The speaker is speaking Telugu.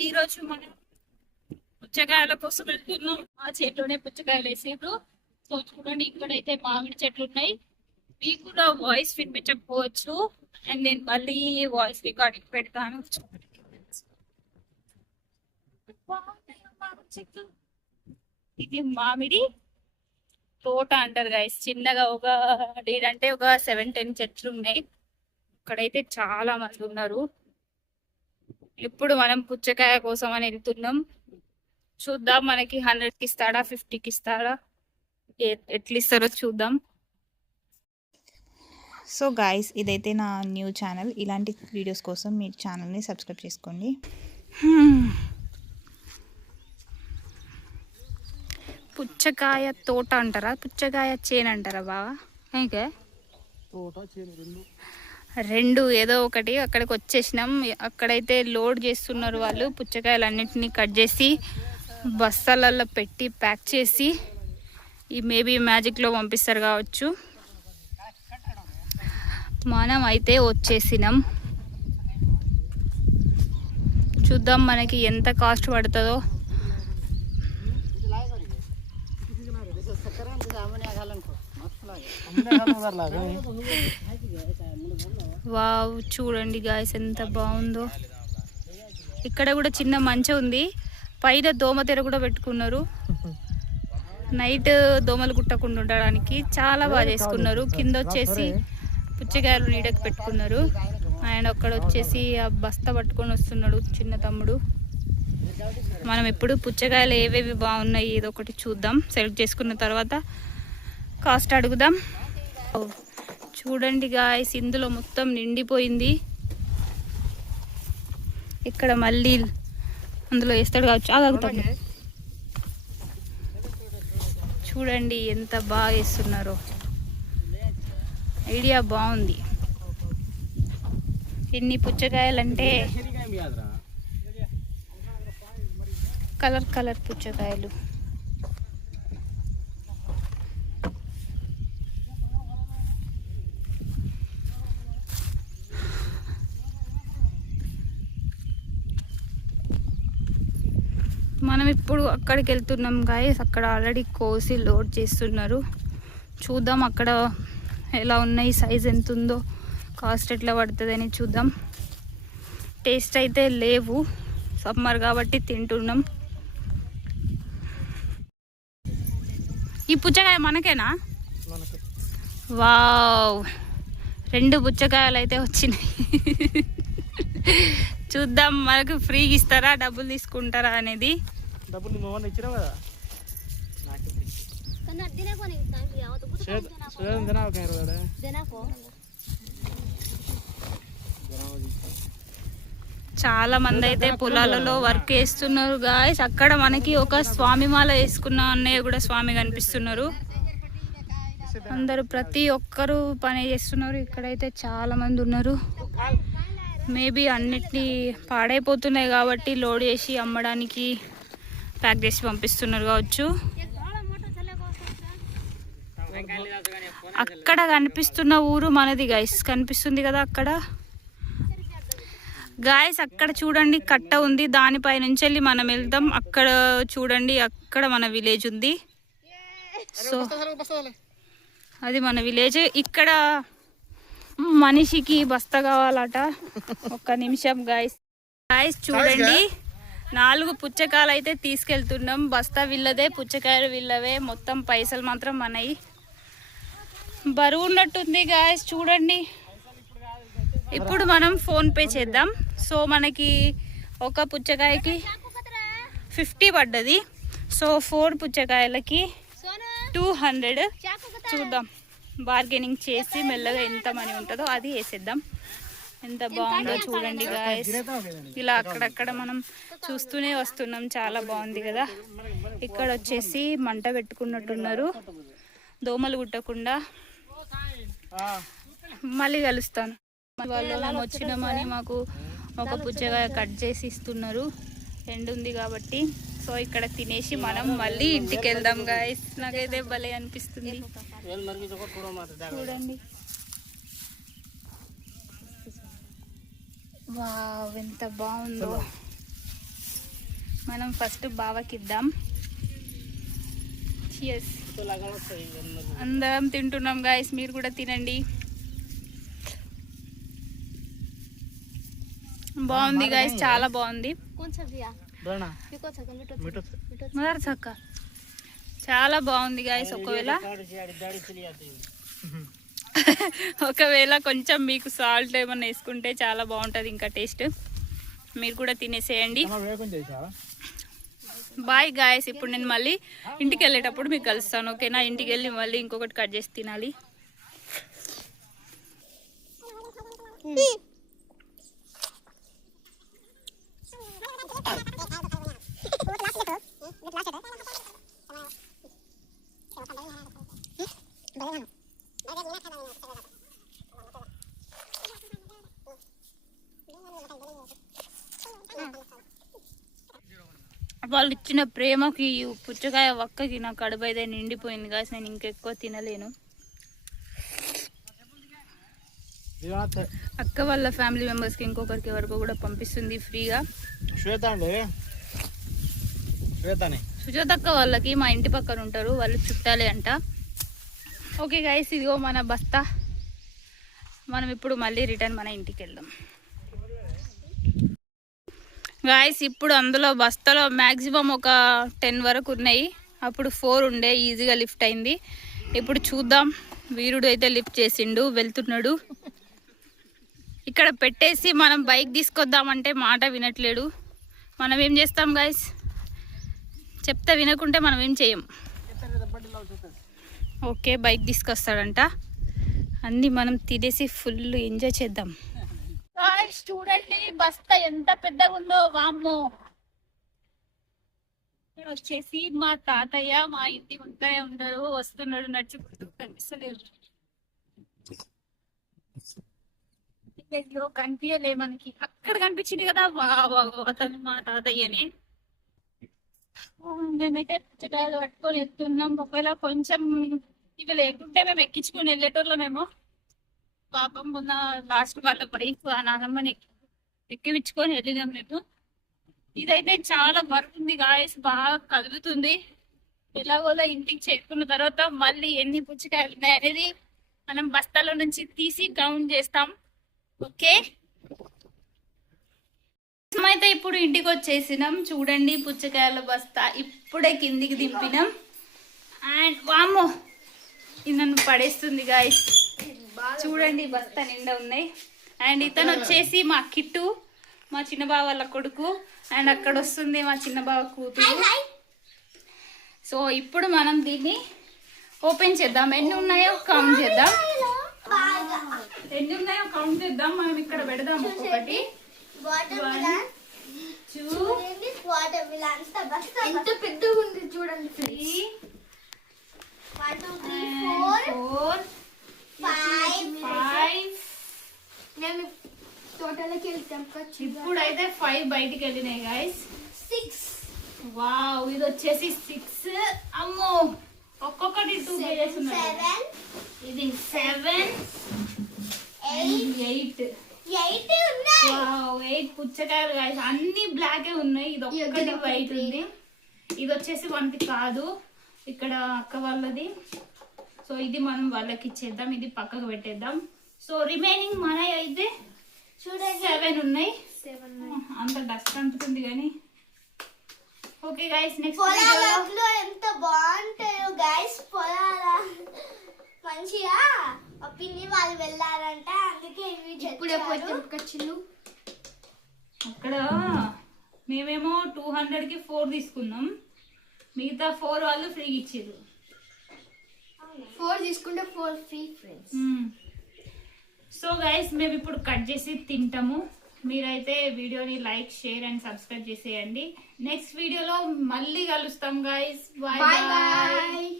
ఈ రోజు మనం పుచ్చకాయల కోసం వెళ్తున్నాం. ఆ చెట్లోనే పుచ్చకాయలు వేసేరు. సో చూడండి, ఇక్కడైతే మామిడి చెట్లు ఉన్నాయి. మీకు కూడా వాయిస్ వినిపించకపోవచ్చు, అండ్ నేను మళ్ళీ వాయిస్ రికార్డింగ్ పెడతాను. ఇది మామిడి తోట అంటారు గైస్. చిన్నగా ఒక అంటే ఒక 7-10 చెట్లు ఉన్నాయి. ఇక్కడైతే చాలా మంది ఉన్నారు. ఇప్పుడు మనం పుచ్చకాయ కోసం అని వెళ్తున్నాం. చూద్దాం, మనకి 100కి ఇస్తాడా, 50కి ఇస్తాడా, ఎట్లా ఇస్తారో చూద్దాం. సో గాయస్, ఇదైతే నా న్యూ ఛానల్. ఇలాంటి వీడియోస్ కోసం మీ ఛానల్ని సబ్స్క్రైబ్ చేసుకోండి. పుచ్చకాయ తోట అంటారా, పుచ్చకాయ చేను అంటారా బావా? ఇంకే రెండు ఏదో ఒకటి. అక్కడికి వచ్చేసినాం. అక్కడైతే లోడ్ చేస్తున్నారు వాళ్ళు. పుచ్చకాయలు అన్నింటినీ కట్ చేసి బస్తాలలో పెట్టి ప్యాక్ చేసి ఈ మేబీ మ్యాజిక్లో పంపిస్తారు కావచ్చు. మనం అయితే వచ్చేసినాం. చూద్దాం మనకి ఎంత కాస్ట్ పడుతుందో. వావ్, చూడండి గాయస్ ఎంత బాగుందో. ఇక్కడ కూడా చిన్న మంచం ఉంది. పైన దోమతెర కూడా పెట్టుకున్నారు. నైట్ దోమలు కుట్టకుండా ఉండడానికి చాలా బాగా చేసుకున్నారు. కింద వచ్చేసి పుచ్చకాయలు నీడకు పెట్టుకున్నారు. ఆయన అక్కడ వచ్చేసి ఆ బస్తా పట్టుకొని వస్తున్నాడు చిన్న తమ్ముడు. మనం ఇప్పుడు పుచ్చకాయలు ఏవేవి బాగున్నాయి ఏదో ఒకటి చూద్దాం. సెలెక్ట్ చేసుకున్న తర్వాత కాస్ట్ అడుగుదాం. చూడండి గాయస్, ఇందులో మొత్తం నిండిపోయింది. ఇక్కడ మళ్ళీ అందులో వేస్తాడు కావచ్చు. ఆగుతాం. చూడండి ఎంత బాగా వేస్తున్నారో. ఐడియా బాగుంది. ఎన్ని పుచ్చకాయలంటే కలర్ కలర్ పుచ్చకాయలు. మనం ఇప్పుడు అక్కడికి వెళ్తున్నాం గాయస్. అక్కడ ఆల్రెడీ కోసి లోడ్ చేస్తున్నారు. చూద్దాం అక్కడ ఎలా ఉన్నాయి, సైజ్ ఎంత ఉందో, కాస్ట్ ఎట్లా పడుతుంది అని చూద్దాం. టేస్ట్ అయితే లేవు, సమ్మర్ కాబట్టి తింటున్నాం. ఈ పుచ్చకాయ మనకేనా? వావ్, 2 పుచ్చకాయలు అయితే వచ్చినాయి. చూద్దాం మనకు ఫ్రీగా ఇస్తారా, డబ్బులు తీసుకుంటారా అనేది. చాలా మంది అయితే పొలాలలో వర్క్ చేస్తున్నారు గాయస్. అక్కడ మనకి ఒక స్వామి మాల వేసుకున్న అన్నయ్య కూడా స్వామి కనిపిస్తున్నారు. అందరూ ప్రతి ఒక్కరు పని చేస్తున్నారు. ఇక్కడైతే చాలా మంది ఉన్నారు. మేబీ అన్నిటినీ పాడైపోతున్నాయి కాబట్టి లోడ్ చేసి అమ్మడానికి ప్యాక్ చేసి పంపిస్తున్నారు కావచ్చు. అక్కడ కనిపిస్తున్న ఊరు మనది గాయస్. కనిపిస్తుంది కదా అక్కడ గాయస్. అక్కడ చూడండి కట్ట ఉంది. దానిపై నుంచి వెళ్ళి మనం వెళ్దాం. అక్కడ చూడండి, అక్కడ మన విలేజ్ ఉంది. సో అది మన విలేజ్. ఇక్కడ మనిషికి బస్తా కావాలట. ఒక్క నిమిషం గాయస్. గాయస్ చూడండి, 4 పుచ్చకాయలు అయితే తీసుకెళ్తున్నాం. బస్తా వీళ్ళదే, పుచ్చకాయలు వీళ్ళవే. మొత్తం పైసలు మాత్రం మనయి. బరువు ఉన్నట్టుంది గాయస్. చూడండి, ఇప్పుడు మనం ఫోన్పే చేద్దాం. సో మనకి ఒక పుచ్చకాయకి 50 పడ్డది. సో 4 పుచ్చకాయలకి 200. చూద్దాం, బార్గెనింగ్ చేసి మెల్లగా ఎంత మనీ ఉంటుందో అది వేసేద్దాం. ఎంత బాగుందో చూడండి గాయస్. ఇలా అక్కడక్కడ మనం చూస్తూనే వస్తున్నాం. చాలా బాగుంది కదా. ఇక్కడ వచ్చేసి మంట పెట్టుకున్నట్టున్నారు, దోమలు కుట్టకుండా. మళ్ళీ కలుస్తాను. వాళ్ళు మేము వచ్చినామని మాకు ఒక పుచ్చకాయ కట్ చేసి ఇస్తున్నారు. ఎండు ఉంది కాబట్టి. సో ఇక్కడ తినేసి మనం మళ్ళీ ఇంటికి వెళ్దాం గాయస్. నాకైతే భలే అనిపిస్తుంది. చూడండి, వావ్ ఎంత బాగుందో. మనం ఫస్ట్ బావకి ఇద్దాం. Cheers. అందరం తింటున్నాం గాయస్, మీరు కూడా తినండి. బాగుంది గాయస్, చాలా బాగుంది. చాలా బాగుంది గాయస్. ఒకవేళ కొంచెం మీకు సాల్ట్ ఏమన్నా వేసుకుంటే చాలా బాగుంటుంది ఇంకా టేస్ట్. మీరు కూడా తినేసేయండి. Bye guys. ఇప్పుడు నేను మళ్ళీ ఇంటికి వెళ్ళేటప్పుడు మీకు కలుస్తాను, ఓకేనా? ఇంటికి వెళ్ళి మళ్ళీ ఇంకొకటి కట్ చేసి తినాలి. వాళ్ళు ఇచ్చిన ప్రేమకి పుచ్చకాయ ఒక్కకి నా కడుపు అయితే నిండిపోయింది గాయస్. నేను ఇంకెక్కువ తినలేను. అక్క వాళ్ళ ఫ్యామిలీ మెంబర్స్కి ఇంకొకరికి ఎవరికో కూడా పంపిస్తుంది ఫ్రీగా. సుజాత అక్క వాళ్ళకి మా ఇంటి పక్కన ఉంటారు, వాళ్ళు చుట్టాలే అంట. ఓకే గాయస్, ఇదిగో మన బస్తా. మనం ఇప్పుడు మళ్ళీ రిటర్న్ మన ఇంటికి వెళ్దాం గాయస్. ఇప్పుడు అందులో బస్తాలో మ్యాక్సిమం ఒక 10 వరకు ఉన్నాయి. అప్పుడు 4 ఉండే, ఈజీగా లిఫ్ట్ అయింది. ఇప్పుడు చూద్దాం. వీరుడు అయితే లిఫ్ట్ చేసిండు, వెళ్తున్నాడు. ఇక్కడ పెట్టేసి మనం బైక్ తీసుకొద్దామంటే మాట వినట్లేడు. మనం ఏం చేస్తాం గాయస్? చెప్తే వినకుంటే మనం ఏం చేయం. ఓకే, బైక్ తీసుకొస్తాడంట. అన్నీ మనం తినేసి ఫుల్ ఎంజాయ్ చేద్దాం. చూడండి బస్తా ఎంత పెద్దగా ఉందో, వామ్మో. వచ్చేసి మా తాతయ్య మా ఇంటి వంకాయ ఉండరు, వస్తున్నాడు నడుచుకుంటూ, కనిపిస్తలేరు. కనిపించలే మనకి, అక్కడ కనిపించింది కదా. అతను మా తాతయ్యని. మేమైతే పుచ్చకాయలు పట్టుకొని వెళ్తున్నాం. ఒకవేళ కొంచెం ఇవి లేకుంటే మేము ఎక్కించుకొని వెళ్ళేటోళ్ళమేమో. పాపం మొన్న లాస్ట్ వాళ్ళ బైక్ ఆ నానమ్మని ఎక్కించుకొని వెళ్ళినాం మేము. ఇదైతే చాలా బరువుంది గాయస్, బాగా కదులుతుంది. ఎలాగోలా ఇంటికి చేరుకున్న తర్వాత మళ్ళీ ఎన్ని పుచ్చకాయలు ఉన్నాయి అనేది మనం బస్తాలో నుంచి తీసి కౌంట్ చేస్తాం. ఓకే, అయితే ఇప్పుడు ఇంటికి వచ్చేసినాం. చూడండి పుచ్చకాయల బస్తా ఇప్పుడే కిందికి దింపినాం. అండ్ వామ్మో, ఇది నన్ను పడేస్తుంది గాయస్. చూడండి బస్తా నిండా ఉన్నాయి. అండ్ ఇతను వచ్చేసి మా కిట్టు, మా చిన్న బావ వాళ్ళ కొడుకు. అండ్ అక్కడ వస్తుంది మా చిన్న బావ కూతురు. సో ఇప్పుడు మనం దీన్ని ఓపెన్ చేద్దాం. ఎన్ని ఉన్నాయో కౌంట్ చేద్దాం. మనం ఇక్కడ పెడదాం. ఒక్కొక్కటి. ఎంత పెద్దగా ఉంది చూడండి. 3 1 2 3 4 5 నేను టోటల్కి వెళ్తాం. ఇప్పుడైతే 5 బయటికి వెళ్ళినాయి గాయస్. 6. వావ్, ఇది వచ్చేసి 6. అమ్మో, ఒక్కొక్కటి 2 కేజెస్ ఉన్నాయి. ఇది 7 8 ఉన్నాయి. వావ్, 8 పుచ్చకాయలు గాయస్. అన్ని బ్లాకే ఉన్నాయి. ఇది ఒక్కటి వైట్ ఉంది. ఇది వచ్చేసి మనకి కాదు, ఇక్కడ అక్క వాళ్ళది. సో ఇది మనం వాళ్ళకి ఇచ్చేద్దాం, ఇది పక్కకు పెట్టేద్దాం. సో రిమైనింగ్ మన అయితే చూడండి 7 ఉన్నాయి. అంత డస్ట్ అంటుంది కానీ. ఓకే గైస్, నెక్స్ట్ పొలాలలో ఎంత బాగుంటాయో గైస్. పొలాల మంచిగా పిన్ని వాళ్ళు వెళ్ళారంట, అందుకే ఇప్పుడే పోయి అక్కడ మేమేమో 200కి 4 తీసుకున్నాం. మిగతా 4 వాళ్ళు ఫ్రీగా ఇచ్చారు. 4 తీసుకుంటే 4 ఫ్రీ ఫ్రెండ్స్. సో గైస్, మేము ఇప్పుడు కట్ చేసి తింటాము. మీరైతే వీడియోని లైక్, షేర్ అండ్ సబ్స్క్రైబ్ చేసేయండి. నెక్స్ట్ వీడియోలో మళ్ళీ కలుస్తాం గైస్. Bye bye.